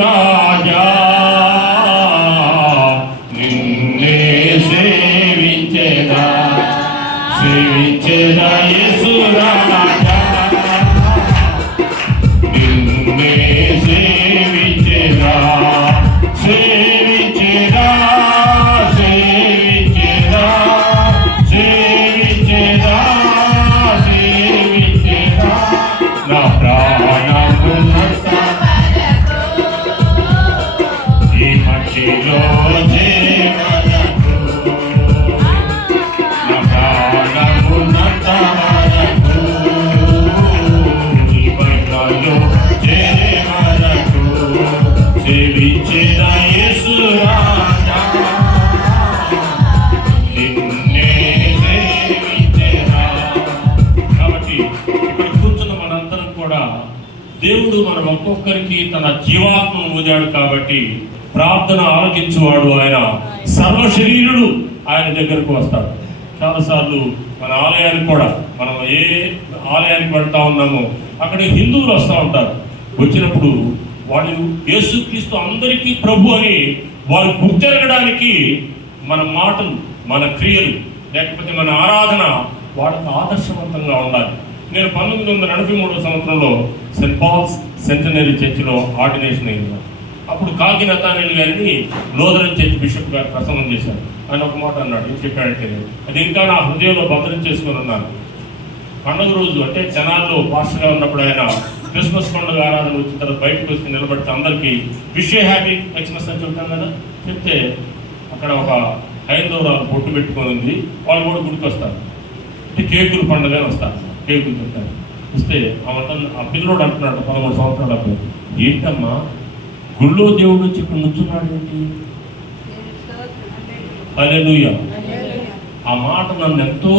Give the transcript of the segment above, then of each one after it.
రాజా ఒక్కొక్కరికి తన జీవాత్మను ఊదాడు కాబట్టి ప్రార్థన ఆలోచించువాడు ఆయన. సర్వ శరీరుడు ఆయన దగ్గరకు వస్తాడు. చాలాసార్లు మన ఆలయానికి కూడా మనం ఏ ఆలయానికి వెళ్తా ఉన్నామో అక్కడ హిందువులు వస్తూ ఉంటారు. వచ్చినప్పుడు వాళ్ళు యేసుక్రీస్తు అందరికీ ప్రభు అని వారు గుర్తెరగడానికి మన మాటలు మన క్రియలు లేకపోతే మన ఆరాధన వాళ్ళకి ఆదర్శవంతంగా ఉండాలి. నేను పంతొమ్మిది వందల నలభై మూడవ సంవత్సరంలో సెంట్ పాల్స్ సెంటనరీ చర్చిలో ఆర్డినేషన్ అయింది. అప్పుడు కాకి నతానేలు గారిని లోదరన్ చర్చ్ బిషప్ గారు ప్రసంగం చేశారు. ఆయన ఒక మాట అన్నాడు ఏం చెప్పాడంటే అది ఇంకా నా హృదయంలో భద్రం చేసుకుని ఉన్నాను. పండుగ రోజు అంటే జనాల్లో పాస్టర్గా ఉన్నప్పుడు ఆయన క్రిస్మస్ పండుగ ఆరాధన వచ్చిన తర్వాత బయటకు వచ్చి నిలబడితే అందరికీ విష్ హ్యాపీ క్రిస్మస్ అని చెప్తాం కదా. చెప్తే అక్కడ ఒక హైందవరాలు బొట్టు పెట్టుకొని ఉంది. వాళ్ళు కూడా గుడికి వస్తారు కేకులు పండుగ వస్తారు. కేకులు చెప్తారు ఆమె అంటుంది, ఆ పిల్లోడు అంటున్నాడు పదమూడు సంవత్సరాల ఏంటమ్మా గుళ్ళో దేవుడు వచ్చి ఇక్కడ నుంచున్నాడు ఏంటి హల్లెలూయా. ఆ మాట నన్ను ఎంతో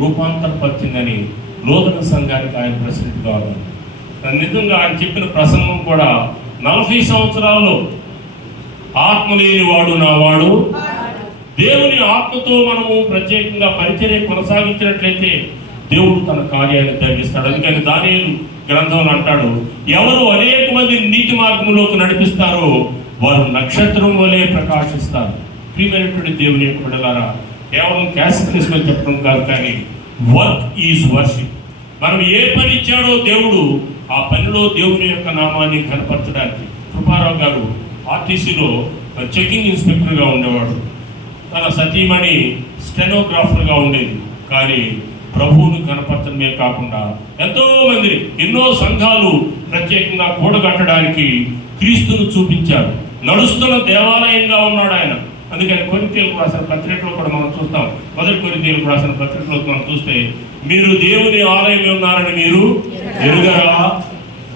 రూపాంతరపరిచిందని లోదన సంఘానికి ఆయన ప్రెసిడెంట్ కావాలి. నిజంగా ఆయన చెప్పిన ప్రసంగం కూడా నలభై సంవత్సరాల్లో ఆత్మ లేని వాడు. నా వాడు. దేవుని ఆత్మతో మనము ప్రత్యేకంగా పరిచర్య కొనసాగించినట్లయితే దేవుడు తన కార్యాన్ని జరిగిస్తాడు అందుకని దానియేలు గ్రంథంలో అంటాడు ఎవరు అనేక మంది నీతి మార్గంలోకి నడిపిస్తారో వారు నక్షత్రం వలె ప్రకాశిస్తారు. ప్రియమైనటువంటి దేవుని యొక్క బిడ్డలారా కేవలం క్యాస్ట్ చెప్పడం కాదు కానీ వర్క్ ఈజ్ వర్షిప్. మనం ఏ పని ఇచ్చాడో దేవుడు ఆ పనిలో దేవుని యొక్క నామాన్ని కనపరచడానికి. కృపారావు గారు ఆర్టీసీలో చెకింగ్ ఇన్స్పెక్టర్గా ఉండేవాడు. తన సతీమణి స్టెనోగ్రాఫర్గా ఉండేది. కానీ ప్రభువును కనపరచడమే కాకుండా ఎంతో మంది ఎన్నో సంఘాలు ప్రత్యేకంగా కూడగట్టడానికి క్రీస్తును చూపించారు. నడుస్తున్న దేవాలయంగా ఉన్నాడు ఆయన. అందుకని కొరింతీలకు రాసిన పత్రికలో కూడా మనం చూస్తాం. మొదటి కొరింతీలకు రాసిన పత్రికలో మనం చూస్తే మీరు దేవుని ఆలయంలో ఉన్నారని మీరు ఎరుగరా?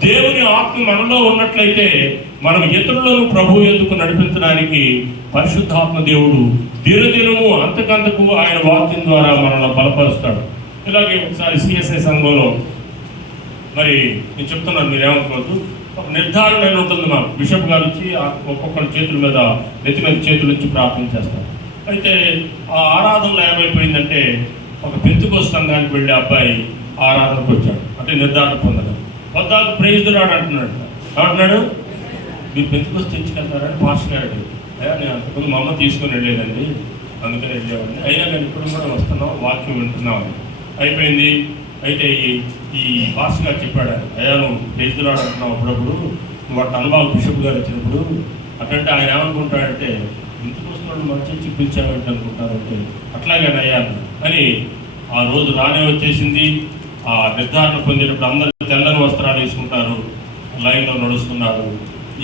దేవుని ఆత్మ మనలో ఉన్నట్లయితే మనం ఇతరులను ప్రభు ఎందుకు నడిపించడానికి పరిశుద్ధాత్మ దేవుడు దినదినము అంతకంతకు ఆయన వాక్యం ద్వారా మనల్ని బలపరుస్తాడు. ఇలాగే ఒకసారి సిఎస్ఐ సంఘంలో మరి నేను చెప్తున్నాను మీరు ఏమనుకోవద్దు. ఒక నిర్ధారణ ఉంటుంది మా బిషప్ గారు వచ్చి ఒక్కొక్కరి చేతుల మీద నెత్తి మీద చేతులు నుంచి ప్రార్థన చేస్తారు. అయితే ఆ ఆరాధనలో ఏమైపోయిందంటే ఒక పెంతుకో సంఘానికి వెళ్ళే అబ్బాయి ఆరాధనకు వచ్చాడు. అంటే నిర్ధారణ పొందడం. వద్దాకు ప్రేజురాడు అంటున్నాడు. అంటున్నాడు మీరు పెంతుకోస్ తెచ్చుకెళ్తారని పాస్టర్ గారు అయ్యా నేను అంతకుముందు మా అమ్మ తీసుకొని వెళ్ళేదండి. అందుకని వెళ్ళేవాడిని. అయినా నేను ఇప్పుడు కూడా వస్తున్నాం వాక్యం వింటున్నామని అయిపోయింది. అయితే ఈ ఈ పాస్టర్ గారు చెప్పాడు ఆయన, అయ్యా నువ్వు అంటున్నావు అప్పుడప్పుడు. నువ్వు అట్ట అనుభవం బిషప్ గారు వచ్చినప్పుడు అటంటే ఆయన ఏమనుకుంటాడంటే ఇంటికి వస్తున్నాడు మన చర్చి పిలిచామంటే అనుకుంటారంటే అట్లాగేనయ్యా అని ఆ రోజు రానే వచ్చేసింది. ఆ నిర్ధారణ పొందినప్పుడు అందరూ తెల్లని వస్త్రాలు వేసుకుంటారు. లైన్లో నడుస్తున్నారు.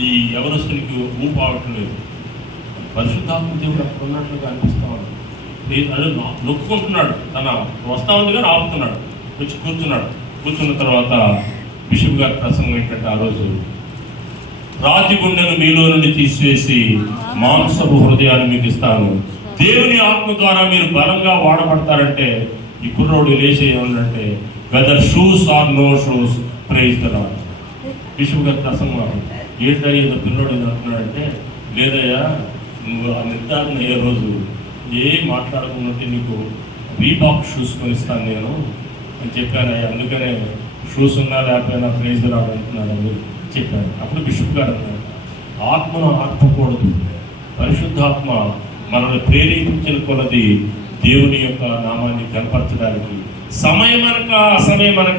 ఈ ఎవరస్తునికి ఊపు అవటం లేదు పరిశుద్ధాత్మ దేవుడు అక్కడ ఉన్నట్లుగా అనిపిస్తా ఉన్నాడు అదే నొక్కుంటున్నాడు తన వస్తా ఉంది కానీ ఆపుతున్నాడు. వచ్చి కూర్చున్నాడు. కూర్చున్న తర్వాత బిషప్ గారి ప్రసంగం ఏంటంటే ఆ రోజు రాతి గుండెను మీలో నుండి తీసివేసి మాంసపు హృదయాన్ని మీకు ఇస్తాను. దేవుని ఆత్మ ద్వారా మీరు బలంగా వాడబడతారంటే ఈ కుర్రోడు లేచి ఏమంటే whether shoes or no shoes praise the bishop గారి ప్రసంగం ఏంటయ్యా ఏదో పిల్లోడు ఏదో అంటున్నాడంటే లేదయ్యా నువ్వు ఆ నిర్ధారణ అయ్యే రోజు ఏం మాట్లాడకుండా నీకు రీబాక్ షూస్ కొనిస్తాను నేను. అని చెప్పానయ్యా అందుకనే షూస్ ఉన్నా లేకపోయినా ప్రైజ్ రాడు చెప్పాను. అప్పుడు బిషప్ గారు అన్నారు ఆత్మను ఆత్మకూడదు పరిశుద్ధాత్మ మనల్ని ప్రేరేపించిన కొలది దేవుని యొక్క నామాన్ని కనపరచడానికి. సమయమనక అసమయమనక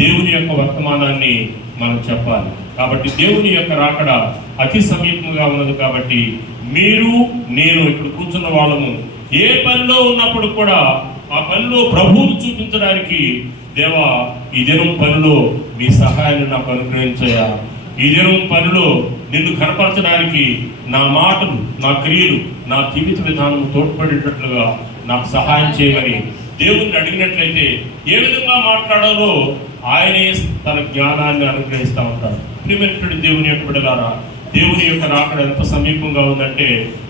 దేవుని యొక్క వర్తమానాన్ని మనం చెప్పాలి. కాబట్టి దేవుని యొక్క రాకడ అతి సమీపంగా ఉన్నది కాబట్టి మీరు నేను ఇప్పుడు కూర్చున్న వాళ్ళము ఏ పనిలో ఉన్నప్పుడు కూడా ఆ పనిలో ప్రభువును చూపించడానికి దేవా ఈ దినం పనిలో మీ సహాయాన్ని నాకు అనుగ్రహించయా ఈ దినం పనిలో నిన్ను కనపరచడానికి నా మాటలు నా క్రియలు నా జీవిత విధానం తోడ్పడేటట్లుగా నాకు సహాయం చేయమని దేవుణ్ణి అడిగినట్లయితే ఏ విధంగా మాట్లాడాలో ఆయనే తన జ్ఞానాన్ని అనుగ్రహిస్తూ ఉంటాడు. ప్రియమైనటువంటి దేవుని యొక్క బిడ్డలారా దేవుని యొక్క రాకడ ఎంత సమీపంగా ఉందంటే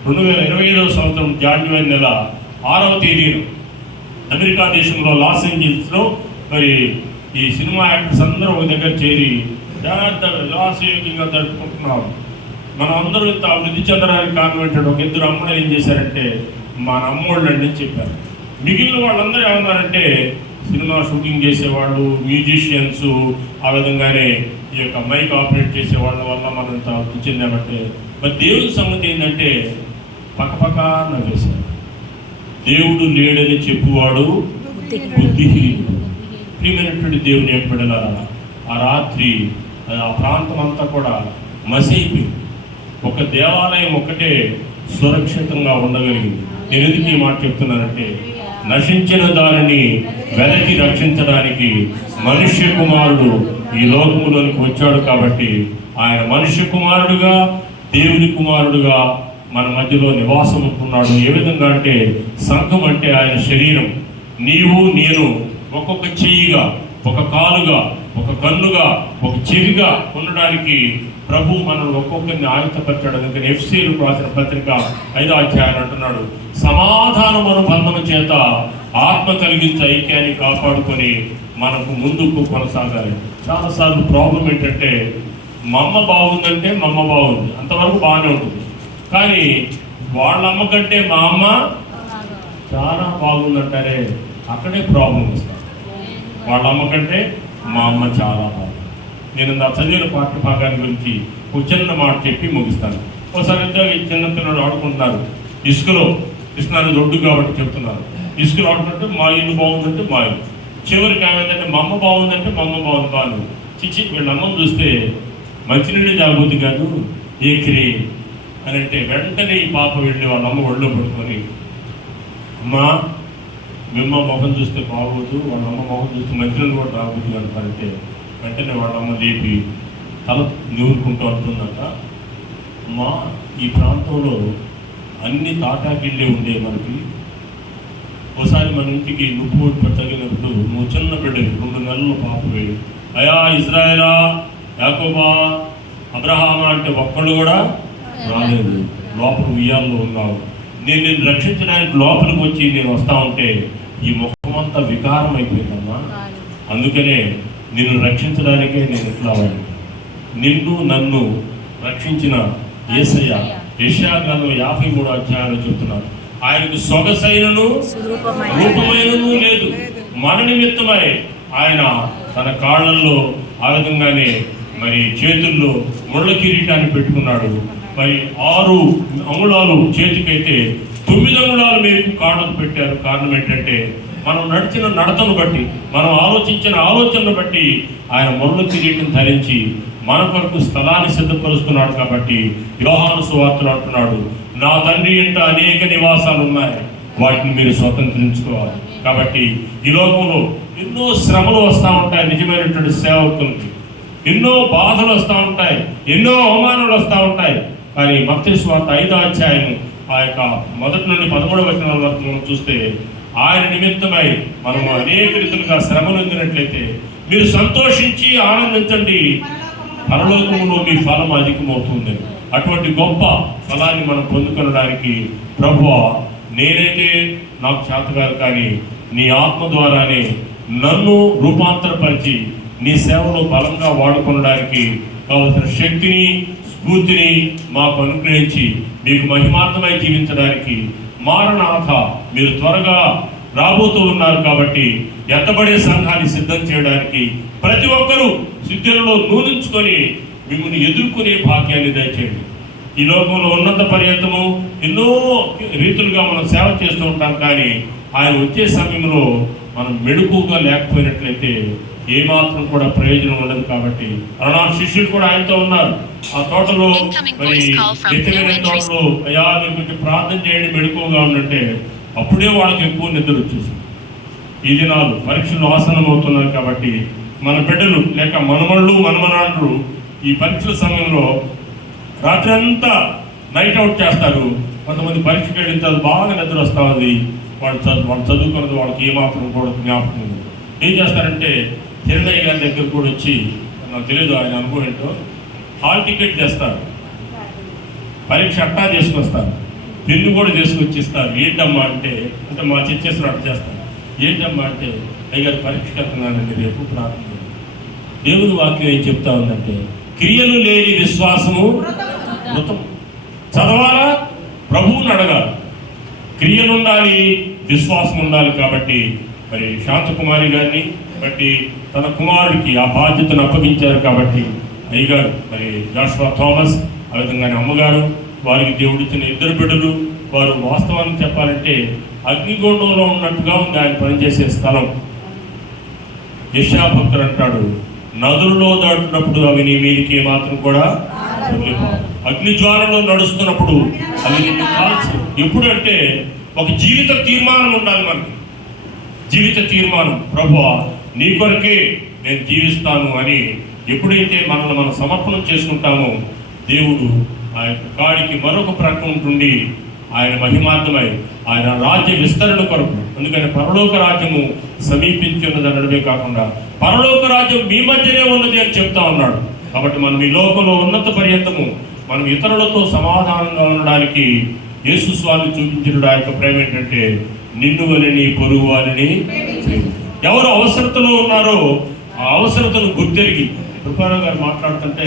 రెండు వేల ఇరవై ఐదవ సంవత్సరం జాన్యువరి నెల ఆరవ తేదీను అమెరికా దేశంలో లాస్ ఏంజల్స్లో మరి ఈ సినిమా యాక్టర్స్ అందరూ ఒక దగ్గర చేరి జాగ్రత్త లాస్యంగా జరుపుకుంటున్నాం? మనం అందరూ ఇంత అభివృద్ధి చెందడానికి కారణం ఏంటంటే ఒక ఇద్దరు అమ్మాయిలు ఏం చేశారంటే మన అమ్మోళ్ళు అండి చెప్పారు. మిగిలిన వాళ్ళందరూ ఏమన్నారంటే సినిమా షూటింగ్ చేసేవాళ్ళు మ్యూజిషియన్స్ ఆ విధంగానే ఈ యొక్క మైక్ ఆపరేట్ చేసే వాళ్ళ వల్ల మనంత ఇంత కాబట్టి చెందామంటే మరి దేవుని సంగతి ఏంటంటే పక్కపక్క నవ్వేశారు. దేవుడు లేడని చెప్పువాడు బుద్ధిహీనుడు. ప్రియమైనటువంటి దేవుని ఎప్పుడల ఆ రాత్రి ఆ ప్రాంతం అంతా కూడా మసైపోయింది ఒక దేవాలయం ఒకటే సురక్షితంగా ఉండగలిగింది. నేను ఎందుకు ఈ మాట చెప్తున్నానంటే నశించిన దానిని వెనక్కి రక్షించడానికి మనుష్య కుమారుడు ఈ లోకములోనికి వచ్చాడు కాబట్టి ఆయన మనుష్య కుమారుడుగా దేవుని కుమారుడుగా మన మధ్యలో నివాసం ఉంటున్నాడు ఏ విధంగా అంటే సంఘం అంటే ఆయన శరీరం. నీవు నేను ఒక్కొక్క చెయ్యిగా ఒక కాలుగా ఒక కన్నుగా ఒక చెవిగా ఉండడానికి ప్రభు మనల్ని ఒక్కొక్కరిని ఆయుధపరచాడు. అందుకని ఎఫ్సీలు రాసిన పత్రిక ఐదో అధ్యాయం అంటున్నాడు. సమాధానం అనుబంధం చేత ఆత్మ కలిగించే ఐక్యాన్ని కాపాడుకొని మనకు ముందుకు కొనసాగాలి. చాలాసార్లు ప్రాబ్లం ఏంటంటే మా అమ్మ బాగుందంటే మా అమ్మ బాగుంది. అంతవరకు బాగానే ఉంటుంది. కానీ వాళ్ళ అమ్మ కంటే మా అమ్మ చాలా బాగుందంటారే. అక్కడే ప్రాబ్లం వస్తుంది. వాళ్ళ అమ్మ కంటే మా అమ్మ చాలా బాగుంది. నేను నా చదివిన పాఠ్య భాగాన్ని గురించి ఒక చిన్న మాట చెప్పి ముగిస్తాను. ఒకసారి ఇద్దరు ఈ చిన్న పిల్లలు ఆడుకుంటున్నారు. ఇసుకలో కృష్ణానది ఒడ్డు కాబట్టి చెప్తున్నారు. ఇసుకలో ఆడుకుంటే మా ఇల్లు బాగుందంటే మా ఇల్లు. చివరికి ఏమైందంటే మా అమ్మ బాగుందంటే మా అమ్మ బాగుంది బాగుంది చిచ్చి వీళ్ళ అమ్మను చూస్తే మంచినీళ్ళు తాగుద్ది కాదు ఏకిరి అని అంటే వెంటనే ఈ పాప వెళ్ళి వాళ్ళ అమ్మ ఒళ్ళో పడుకొని అమ్మా మిమ్మ మొహం చూస్తే బాగోదు వాళ్ళ అమ్మ మొహం చూస్తే మంచినీళ్ళు కూడా రాకూడదు అంటారంటే వెంటనే వాళ్ళ అమ్మ లేపి తల నూరుకుంటూ అంటుందట మా ఈ ప్రాంతంలో అన్ని తాటాకిళ్ళే ఉండే మనకి. ఒకసారి మన ఇంటికి నువ్వు తగిన నువ్వు చిన్న బిడ్డవి రెండు నెలల పాపవి అయా ఇజ్రాయలా యాకోబా అబ్రహామా అంటే ఒక్కళ్ళు కూడా రాలేదు. లోపల ఉయ్యాల్లో ఉన్నావు. నేను నిన్ను రక్షించడానికి లోపలికి వచ్చి నేను వస్తా ఉంటే ఈ ముఖం అంతా వికారం అయిపోయిందమ్మా. అందుకనే నిన్ను రక్షించడానికే నేను ఇట్లా నిన్ను నన్ను రక్షించిన యేసయ్య యశాగ్రంథం యాభై మూడు అధ్యాయాలు చెప్తున్నారు ఆయనకు సొగసైనను రూపమైనను లేదు. మన నిమిత్తమై ఆయన తన కాళ్ళల్లో ఆ విధంగానే మరి చేతుల్లో ముళ్ళ కిరీటాన్ని పెట్టుకున్నాడు. మరి ఆరు అంగుళాలు చేతికైతే తొమ్మిది అంగుళాలు మీకు కాళ్ళకు పెట్టారు. కారణం ఏంటంటే మనం నడిచిన నడతను బట్టి మనం ఆలోచించిన ఆలోచనను బట్టి ఆయన ముళ్ళ కిరీటం ధరించి మన కొరకు స్థలాన్ని సిద్ధపరుస్తున్నాడు కాబట్టి యోహాను సువార్తలు అంటున్నాడు నా తండ్రి ఇంట అనేక నివాసాలు ఉన్నాయి వాటిని మీరు స్వతంత్రించుకోవాలి. కాబట్టి ఈ లోకంలో ఎన్నో శ్రమలు వస్తూ ఉంటాయి నిజమైనటువంటి సేవకులకి ఎన్నో బాధలు వస్తూ ఉంటాయి ఎన్నో అవమానాలు వస్తూ ఉంటాయి. కానీ మత్స్య స్వార్థ ఐదో అధ్యాయం ఆ యొక్క మొదటి నుండి పదమూడవ వచనాల వరకు మనం చూస్తే ఆయన నిమిత్తమై మనము అనేక రీతులుగా శ్రమలు పొందినట్లయితే మీరు సంతోషించి ఆనందించండి. పరలోకములో మీ ఫలం అధికమవుతుంది. అటువంటి గొప్ప ఫలాన్ని మనం పొందుకొనడానికి ప్రభు నేనైతే నాకు చేతగారు కానీ నీ ఆత్మ ద్వారానే నన్ను రూపాంతరపరిచి నీ సేవలో బలంగా వాడుకొనడానికి కావలసిన శక్తిని స్ఫూర్తిని మాకు అనుగ్రహించి మీకు మహిమార్థమై జీవించడానికి మారనాథ మీరు త్వరగా రాబోతూ ఉన్నారు కాబట్టి ఎత్తబడే సంఘాన్ని సిద్ధం చేయడానికి ప్రతి ఒక్కరూ సిద్ధులలో నూనించుకొని మిమ్మల్ని ఎదుర్కొనే భాగ్యాన్ని దయచేయండి. ఈ లోకంలో ఉన్నత పర్యంతము ఎన్నో రీతులుగా మనం సేవ చేస్తూ ఉంటాం కానీ ఆయన వచ్చే సమయంలో మనం మెడుకుగా లేకపోయినట్లయితే ఏమాత్రం కూడా ప్రయోజనం ఉండదు కాబట్టి అలనాడు శిష్యులు కూడా ఆయనతో ఉన్నారు. ఆ తోటలో మరి తోటలో అయ్యా మీరు కొంచెం ప్రార్థన చేయండి మెడుకుగా ఉండంటే. అప్పుడే వాళ్ళకి ఎక్కువ నిద్ర వచ్చేసింది. ఈ దినాలు పరీక్షలు ఆసనం అవుతున్నాయి కాబట్టి మన బిడ్డలు లేక మనమళ్ళు మనమనాళ్ళు ఈ పరీక్షల సమయంలో రాత్రి అంతా నైట్ అవుట్ చేస్తారు. కొంతమంది పరీక్షకి వెళ్ళిన బాగా నిద్ర వస్తూ ఉంది. వాళ్ళు చదువు వాళ్ళు చదువుకున్నది వాళ్ళకి ఏమాత్రం కూడా జ్ఞాపకం ఉంది ఏం చేస్తారంటే చిరణయ్య గారి దగ్గర కూడా వచ్చి నాకు తెలియదు ఆయన అనుభవం ఏంటో హాల్ టికెట్ చేస్తారు పరీక్ష అట్టా చేసుకొస్తారు పెన్ను కూడా చేసుకొచ్చి ఇస్తారు ఏంటమ్మా అంటే అంటే మా చిచ్చేసిన అట్ట చేస్తారు ఏంటమ్మా అంటే అయ్యారు పరీక్ష వెళ్తున్నానండి రేపు ప్రార్థన దేవుని వాక్యం ఏం చెప్తా ఉందంటే క్రియలు లేని విశ్వాసము మృతం. చదవాలా? ప్రభువుని అడగాలి. క్రియలు ఉండాలి. విశ్వాసం ఉండాలి కాబట్టి మరి శాంతకుమారి గారిని బట్టి తన కుమారుడికి ఆ బాధ్యతను అప్పగించారు కాబట్టి అయ్యగారు మరి జాషువా థామస్ ఆ విధంగానే అమ్మగారు వారికి దేవుడిచ్చిన ఇద్దరు బిడ్డలు వారు వాస్తవానికి చెప్పాలంటే అగ్నిగుండంలో ఉన్నట్టుగా ఉంది ఆయన పనిచేసే స్థలం యశాభక్తుడు అంటాడు నదులలో దాటున్నప్పుడు అవి నీ మీదికి మాత్రం కూడా తొలిపోవు. నడుస్తున్నప్పుడు అవి నిన్ను కాల్చు ఎప్పుడంటే ఒక జీవిత తీర్మానం ఉండాలి మనకు. జీవిత తీర్మానం. ప్రభు నీ కొరకే నేను జీవిస్తాను అని ఎప్పుడైతే మనల్ని మనం సమర్పణం చేసుకుంటామో దేవుడు ఆ యొక్క కాడికి మరొక ప్రక్క ఉంటుండి ఆయన మహిమార్థమై ఆయన రాజ్య విస్తరణ కొరకు అందుకని పరలోక రాజ్యము సమీపించి ఉన్నది అనడమే కాకుండా పరలోక రాజ్యం మీ మధ్యనే ఉన్నది అని చెప్తా ఉన్నాడు. కాబట్టి మనం ఈ లోకంలో ఉన్నత పర్యంతము మనం ఇతరులతో సమాధానంగా ఉండడానికి యేసు స్వామి చూపించిన ఆ యొక్క ప్రేమ ఏంటంటే నిన్ను వలని పొరుగు వారిని ఎవరు అవసరతలో ఉన్నారో ఆ అవసరతను గుర్తెరిగి కృపారావు గారు మాట్లాడుతుంటే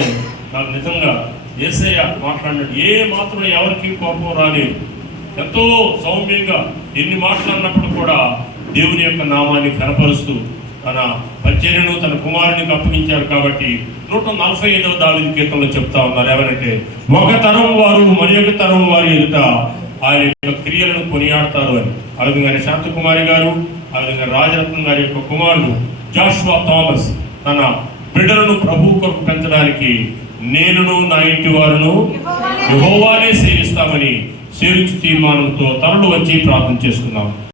నాకు నిజంగా ఏసయ్య మాట్లాడినాడు ఏ మాత్రం ఎవరికి కోపం రాలేదు. ఎంతో సౌమ్యంగా ఎన్ని మాట్లాడినప్పుడు కూడా దేవుని యొక్క నామాన్ని కనపరుస్తూ తన పరిచర్యను తన కుమారునికి అప్పగించారు కాబట్టి నూట నలభై ఐదవ దావిది కీర్తనలో చెప్తా ఉన్నారు. ఎవరంటే ఒక తరం వారు మరి ఒక తరం వారి ఎదుట ఆయన యొక్క క్రియలను కొనియాడతారు అని. ఆ విధంగా శాంతకుమారి గారు ఆ విధంగా రాజరత్నం గారి యొక్క కుమారుడు జాషువా థామస్ తన బిడ్డలను ప్రభు కొరకు పెంచడానికి నేనును నా ఇంటి వారును యెహోవానే సేవిస్తామని సేవించు తీర్మానంతో తరలు వచ్చి ప్రార్థన చేసుకున్నాం.